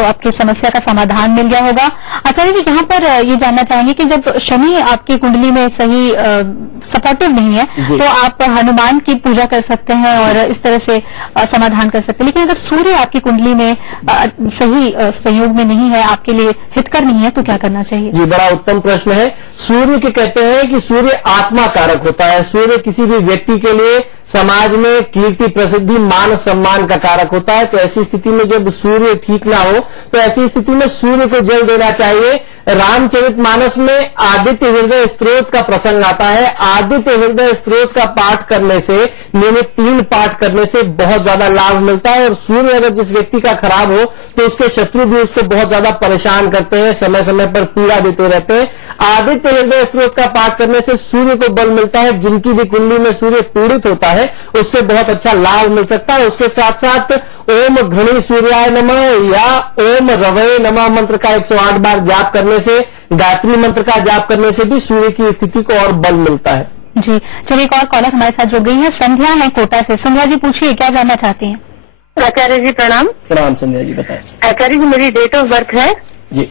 आपकी समस्या का समाधान मिल गया होगा। आचार्य जी, यहाँ पर ये जानना चाहेंगे कि जब शनि आपकी कुंडली में सही सपोर्टिव नहीं है तो आप हनुमान की पूजा कर सकते हैं और इस तरह से समाधान कर सकते हैं, लेकिन अगर सूर्य आपकी कुंडली में सही संयोग में नहीं है, आपके लिए हितकर नहीं है, तो क्या करना चाहिए? जी, बड़ा उत्तम प्रश्न है। सूर्य के कहते हैं कि सूर्य आत्मा कारक होता है। सूर्य किसी भी व्यक्ति के लिए समाज में कीर्ति, प्रसिद्धि, मान सम्मान का कारक होता है। तो ऐसी स्थिति में जब सूर्य ठीक ना हो तो ऐसी स्थिति में सूर्य को जल देना चाहिए। रामचरितमानस में आदित्य हृदय स्तोत्र का प्रसंग आता है। आदित्य हृदय स्तोत्र का पाठ करने से, नियमित 3 पाठ करने से बहुत ज्यादा लाभ मिलता है। और सूर्य अगर जिस व्यक्ति का खराब हो तो उसके शत्रु भी उसको बहुत ज्यादा परेशान करते हैं, समय समय पर पीड़ा देते रहते हैं। आदित्य हृदय स्तोत्र का पाठ करने से सूर्य को बल मिलता है। जिनकी भी कुंडली में सूर्य पीड़ित होता है उससे बहुत अच्छा लाभ मिल सकता है। उसके साथ साथ ओम घृणी सूर्याय नमः या ओम रवये नमः मंत्र का 108 बार जाप करने से, गायत्री मंत्र का जाप करने से भी सूर्य की स्थिति को और बल मिलता है। जी, चलिए एक और कॉलर हमारे साथ जुड़ गई है। संध्या है कोटा से। संध्या जी, पूछिए, क्या जानना चाहती हैं? आचार्य जी प्रणाम। प्रणाम संध्या जी, बताएं। आचार्य जी, मेरी डेट ऑफ बर्थ है जी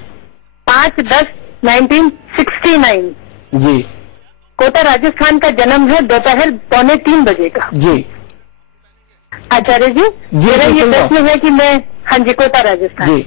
5/10/1969। जी। कोटा राजस्थान का जन्म है, दोपहर 2:45 बजे का। जी। आचार्य जी, मेरा ये प्रश्न है कि मैं, हाँ जी, कोटा राजस्थान। जी।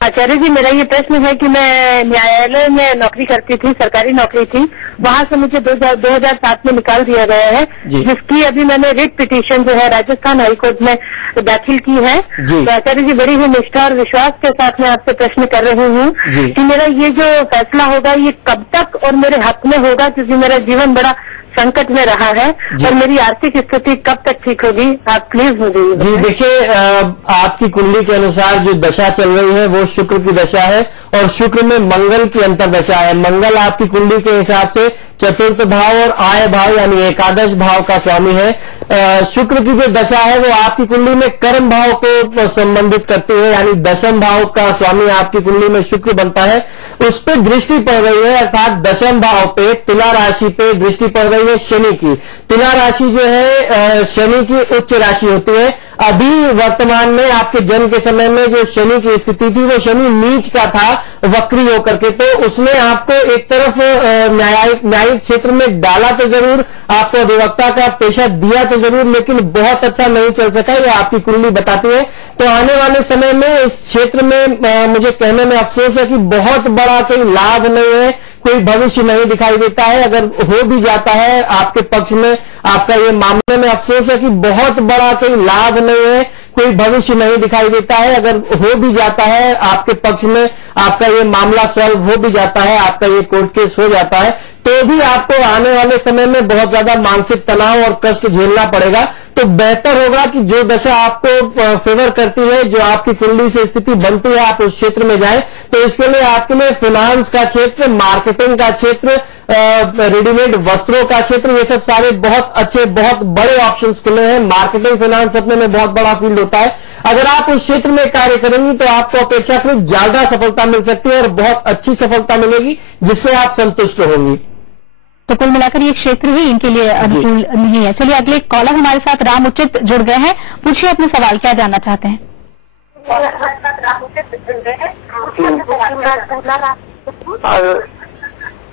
आचार्य जी, मेरा ये प्रश्न है कि मैं न्यायालय में नौकरी करती थी, सरकारी नौकरी थी। वहां से मुझे 2007 में निकाल दिया गया है, जिसकी अभी मैंने रिट पिटीशन जो है राजस्थान हाईकोर्ट में दाखिल की है। तो आचार्य जी, बड़ी ही निष्ठा और विश्वास के साथ मैं आपसे प्रश्न कर रही हूँ कि मेरा ये जो फैसला होगा ये कब तक और मेरे हक में होगा, क्योंकि मेरा जीवन बड़ा संकट में रहा है और मेरी आर्थिक स्थिति कब तक ठीक होगी, आप प्लीज मुझे जी। देखिए, आपकी कुंडली के अनुसार जो दशा चल रही है वो शुक्र की दशा है और शुक्र में मंगल की अंतर्दशा है। मंगल आपकी कुंडली के हिसाब से चतुर्थ भाव और आय भाव यानी एकादश भाव का स्वामी है। शुक्र की जो दशा है वो आपकी कुंडली में कर्म भाव को संबंधित करती है, यानी दशम भाव का स्वामी आपकी कुंडली में शुक्र बनता है। उस पर दृष्टि पड़ रही है, अर्थात दशम भाव पे, तुला राशि पे दृष्टि पड़ रही है शनि की। तुला राशि जो है शनि की उच्च राशि होती है। अभी वर्तमान में आपके जन्म के समय में जो शनि की स्थिति थी वो शनि नीच का था, वक्री होकर के। तो उसने आपको एक तरफ न्यायिक क्षेत्र में डाला तो जरूर, आपको अधिवक्ता का पेशा दिया तो जरूर, लेकिन बहुत अच्छा नहीं चल सका, ये आपकी कुंडली बताती है। तो आने वाले समय में इस क्षेत्र में मुझे कहने में अफसोस है कि बहुत बड़ा कोई लाभ नहीं है, कोई भविष्य नहीं दिखाई देता है। अगर हो भी जाता है आपके पक्ष में आपका ये मामले में अफसोस है कि बहुत बड़ा कोई लाभ नहीं है, कोई भविष्य नहीं दिखाई देता है। अगर हो भी जाता है आपके पक्ष में आपका ये मामला सॉल्व हो भी जाता है, आपका ये कोर्ट केस हो जाता है, तो भी आपको आने वाले समय में बहुत ज्यादा मानसिक तनाव और कष्ट झेलना पड़ेगा। तो बेहतर होगा कि जो दशा आपको फेवर करती है, जो आपकी कुंडली से स्थिति बनती है, आप उस क्षेत्र में जाएं। तो इसके लिए आपके लिए फाइनेंस का क्षेत्र, मार्केटिंग का क्षेत्र, रेडीमेड वस्त्रों का क्षेत्र, ये सब सारे बहुत अच्छे, बहुत बड़े ऑप्शंस खुले हैं। मार्केटिंग, फाइनेंस अपने में बहुत बड़ा फील्ड होता है। अगर आप उस क्षेत्र में कार्य करेंगी तो आपको अपेक्षाकृत ज्यादा सफलता मिल सकती है और बहुत अच्छी सफलता मिलेगी, जिससे आप संतुष्ट होंगी। तो कुल मिलाकर ये क्षेत्र ही इनके लिए अनुकूल नहीं है। चलिए, अगले कॉलर हमारे साथ राम उचित जुड़ गए हैं। पूछिए अपने सवाल, क्या जानना चाहते हैं?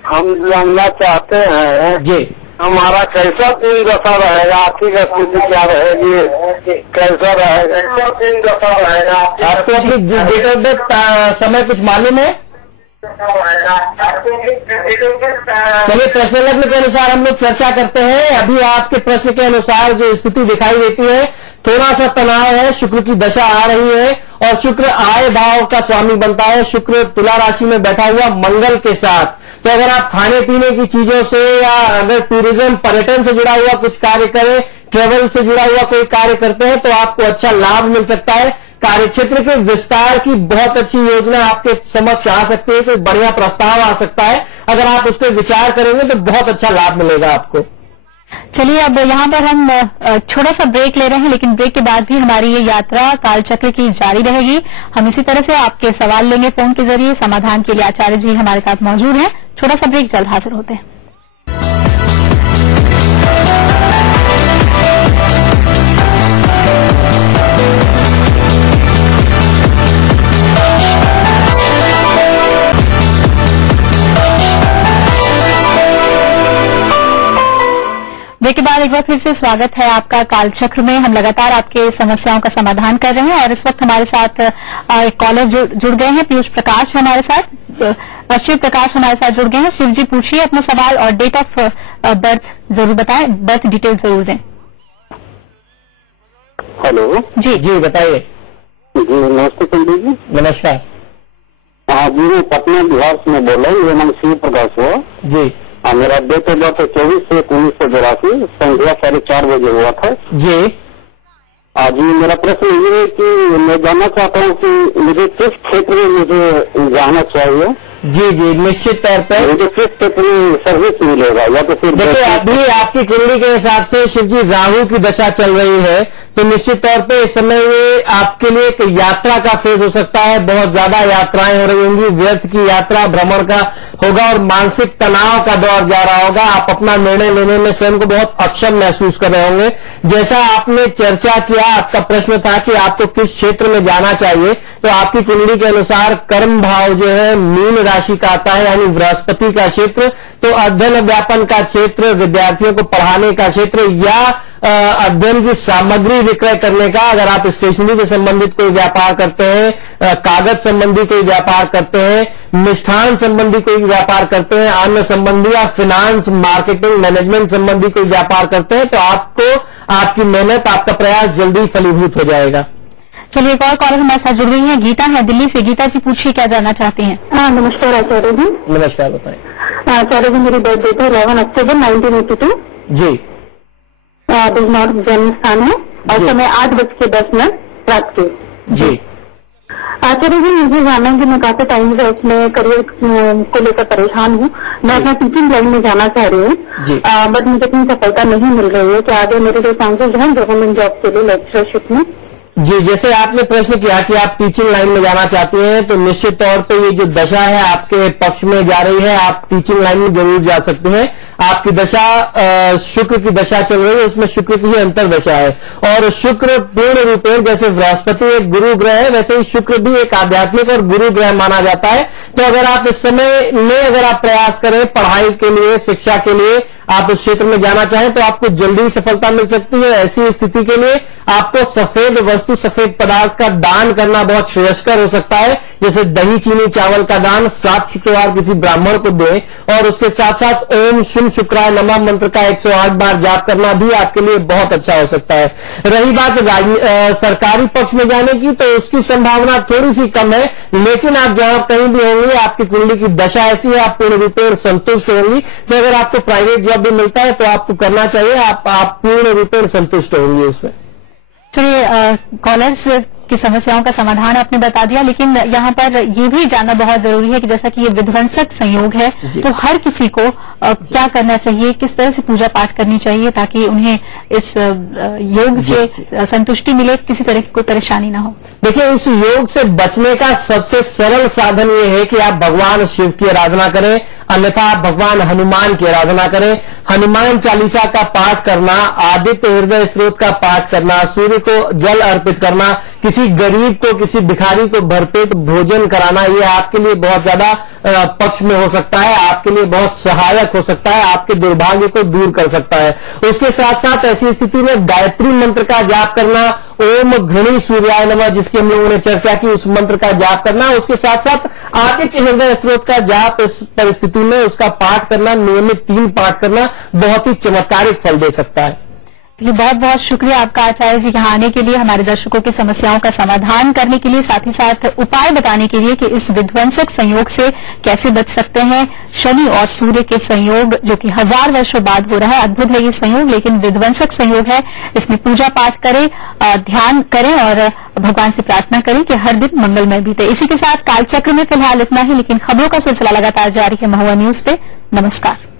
हम जानना चाहते हैं जी, हमारा कैसा 3 दशा रहेगा, आर्थिक स्थिति क्या रहेगी, कैसा रहेगा 3 दशा रहेगा? आपको अपनी डेट ऑफ बर्थ समय कुछ मालूम है? चलिए, प्रश्न लग्न के अनुसार हम लोग चर्चा करते हैं। अभी आपके प्रश्न के अनुसार जो स्थिति दिखाई देती है, थोड़ा सा तनाव है, शुक्र की दशा आ रही है और शुक्र आय भाव का स्वामी बनता है। शुक्र तुला राशि में बैठा हुआ मंगल के साथ। तो अगर आप खाने पीने की चीजों से या अगर टूरिज्म, पर्यटन से जुड़ा हुआ कुछ कार्य करें, ट्रेवल से जुड़ा हुआ कोई कार्य करते हैं, तो आपको अच्छा लाभ मिल सकता है। कार्यक्षेत्र के विस्तार की बहुत अच्छी योजना आपके समक्ष आ सकती है, कोई बढ़िया प्रस्ताव आ सकता है। अगर आप उस पर विचार करेंगे तो बहुत अच्छा लाभ मिलेगा आपको। चलिए, अब यहाँ पर हम छोटा सा ब्रेक ले रहे हैं, लेकिन ब्रेक के बाद भी हमारी ये यात्रा कालचक्र की जारी रहेगी। हम इसी तरह से आपके सवाल लेंगे फोन के जरिए। समाधान के लिए आचार्य जी हमारे साथ मौजूद हैं। छोटा सा ब्रेक, जल्द हाजिर होते हैं। ब्रेक के बाद एक बार फिर से स्वागत है आपका कालचक्र में। हम लगातार आपके समस्याओं का समाधान कर रहे हैं और इस वक्त हमारे साथ एक कॉलर जुड़ गए हैं। पीयूष प्रकाश हमारे साथ, शिव प्रकाश हमारे साथ जुड़ गए हैं। शिव जी, पूछिए अपना सवाल और डेट ऑफ बर्थ जरूर बताएं, बर्थ डिटेल जरूर दें। हेलो जी बताइए। जी नमस्ते पंडित जी। नमस्कार। हाँ जी, मैं पटना बिहार से मैं बोल रहा हूँ। मेरा नाम शिव प्रकाश हुआ जी। मेरा डेट ऑफ बर्थ 24/1982, संध्या 4:30 बजे हुआ था जी। जी मेरा प्रश्न ये है कि मैं जानना चाहता हूँ कि मुझे किस क्षेत्र में मुझे जाना चाहिए। जी निश्चित तौर पर मुझे किस क्षेत्र में सर्विस मिलेगा, या तो फिर देखिए अभी आपकी कुंडली के हिसाब से शिव जी राहु की दशा चल रही है, तो निश्चित तौर पे इस समय ये आपके लिए एक यात्रा का फेज हो सकता है। बहुत ज्यादा यात्राएं हो रही होंगी, व्यर्थ की यात्रा, भ्रमण का होगा और मानसिक तनाव का दौर जा रहा होगा। आप अपना निर्णय लेने में स्वयं को बहुत अक्षम महसूस कर रहे होंगे। जैसा आपने चर्चा किया, आपका प्रश्न था कि आपको किस क्षेत्र में जाना चाहिए, तो आपकी कुंडली के अनुसार कर्म भाव जो है मीन राशि का आता है, यानी बृहस्पति का क्षेत्र। तो अध्ययन अध्यापन का क्षेत्र, विद्यार्थियों को पढ़ाने का क्षेत्र, या अध्ययन की सामग्री विक्रय करने का, अगर आप स्टेशनरी से संबंधित कोई व्यापार करते हैं, कागज संबंधी कोई व्यापार करते हैं, मिष्ठान संबंधी कोई व्यापार करते हैं, अन्न संबंधी या फाइनेंस, मार्केटिंग, मैनेजमेंट संबंधी कोई व्यापार करते हैं, तो आपको आपकी मेहनत, आपका प्रयास जल्दी फलीभूत हो जाएगा। चलिए एक और कॉलर हमारे साथ जुड़ गई है, गीता है दिल्ली से। गीता जी पूछिए, क्या जानना चाहती हैं? नमस्कार आचार्य जी। नमस्कार, बताएं। आचार्य जी, मेरी बर्थ डेट है 11 अक्टूबर 1982 जी। बिजनौर जन्म स्थान है और समय 8:10 रात के जी। आचार्य जी, मुझे जानना है कि मैं काफी टाइम से उसमें करियर को लेकर परेशान हूँ। मैं अपना टीचिंग लाइन में जाना चाह रही हूँ, बट मुझे इतनी सफलता नहीं मिल रही है कि आगे मेरे जो चांसेस हैं गवर्नमेंट जॉब के लिए लेक्चरशिप में। जी, जैसे आपने प्रश्न किया कि आप टीचिंग लाइन में जाना चाहते हैं, तो निश्चित तौर पे ये जो दशा है आपके पक्ष में जा रही है, आप टीचिंग लाइन में जरूर जा सकते हैं। आपकी दशा शुक्र की दशा चल रही है, उसमें शुक्र की ही अंतर दशा है और शुक्र पूर्ण रूपेण, जैसे बृहस्पति एक गुरु ग्रह है, वैसे ही शुक्र भी एक आध्यात्मिक और गुरु ग्रह माना जाता है। तो अगर आप इस समय में अगर आप प्रयास करें पढ़ाई के लिए, शिक्षा के लिए, आप उस क्षेत्र में जाना चाहें, तो आपको जल्दी सफलता मिल सकती है। ऐसी स्थिति के लिए आपको सफेद वस्तु, सफेद पदार्थ का दान करना बहुत श्रेयस्कर हो सकता है। जैसे दही, चीनी, चावल का दान 7 शुक्रवार किसी ब्राह्मण को दें और उसके साथ साथ ओम शुभ शुक्राय नमः मंत्र का 108 बार जाप करना भी आपके लिए बहुत अच्छा हो सकता है। रही बात सरकारी पक्ष में जाने की, तो उसकी संभावना थोड़ी सी कम है, लेकिन आप जहां कहीं भी होंगे, आपकी कुंडली की दशा ऐसी है, आप पूर्ण रूपेण संतुष्ट होंगी। तो अगर आपको प्राइवेट जॉब भी मिलता है तो आपको करना चाहिए, आप पूर्ण रूपेण संतुष्ट होंगे उसमें। चलिए, कॉलर्स की समस्याओं का समाधान आपने बता दिया, लेकिन यहाँ पर ये भी जानना बहुत जरूरी है कि जैसा कि ये विध्वंसक संयोग है, तो हर किसी को क्या करना चाहिए, किस तरह से पूजा पाठ करनी चाहिए ताकि उन्हें इस योग से संतुष्टि मिले, किसी तरह की कोई परेशानी ना हो। देखिए, इस योग से बचने का सबसे सरल साधन ये है कि आप भगवान शिव की आराधना करें, अन्यथा आप भगवान हनुमान की आराधना करें। हनुमान चालीसा का पाठ करना, आदित्य हृदय स्त्रोत का पाठ करना, सूर्य को जल अर्पित करना, किसी गरीब को, किसी भिखारी को भरपेट भोजन कराना, ये आपके लिए बहुत ज्यादा पक्ष में हो सकता है, आपके लिए बहुत सहायक हो सकता है, आपके दुर्भाग्य को दूर कर सकता है। उसके साथ साथ ऐसी स्थिति में गायत्री मंत्र का जाप करना, ओम घृणी सूर्याय नमः, जिसकी हम लोगों ने चर्चा की, उस मंत्र का जाप करना, उसके साथ साथ आदित्य हृदय स्त्रोत का जाप, इस परिस्थिति में उसका पाठ करना, नियमित 3 पाठ करना बहुत ही चमत्कारिक फल दे सकता है। बहुत बहुत शुक्रिया आपका आचार्य जी यहाँ आने के लिए, हमारे दर्शकों की समस्याओं का समाधान करने के लिए, साथ ही साथ उपाय बताने के लिए कि इस विध्वंसक संयोग से कैसे बच सकते हैं। शनि और सूर्य के संयोग जो कि 1000 वर्षों बाद हो रहा है, अद्भुत है ये संयोग, लेकिन विध्वंसक संयोग है। इसमें पूजा पाठ करें, ध्यान करें और भगवान से प्रार्थना करें कि हर दिन मंगलमय बीते। इसी के साथ कालचक्र में फिलहाल इतना ही, लेकिन खबरों का सिलसिला लगातार जारी है महुआ न्यूज पे। नमस्कार।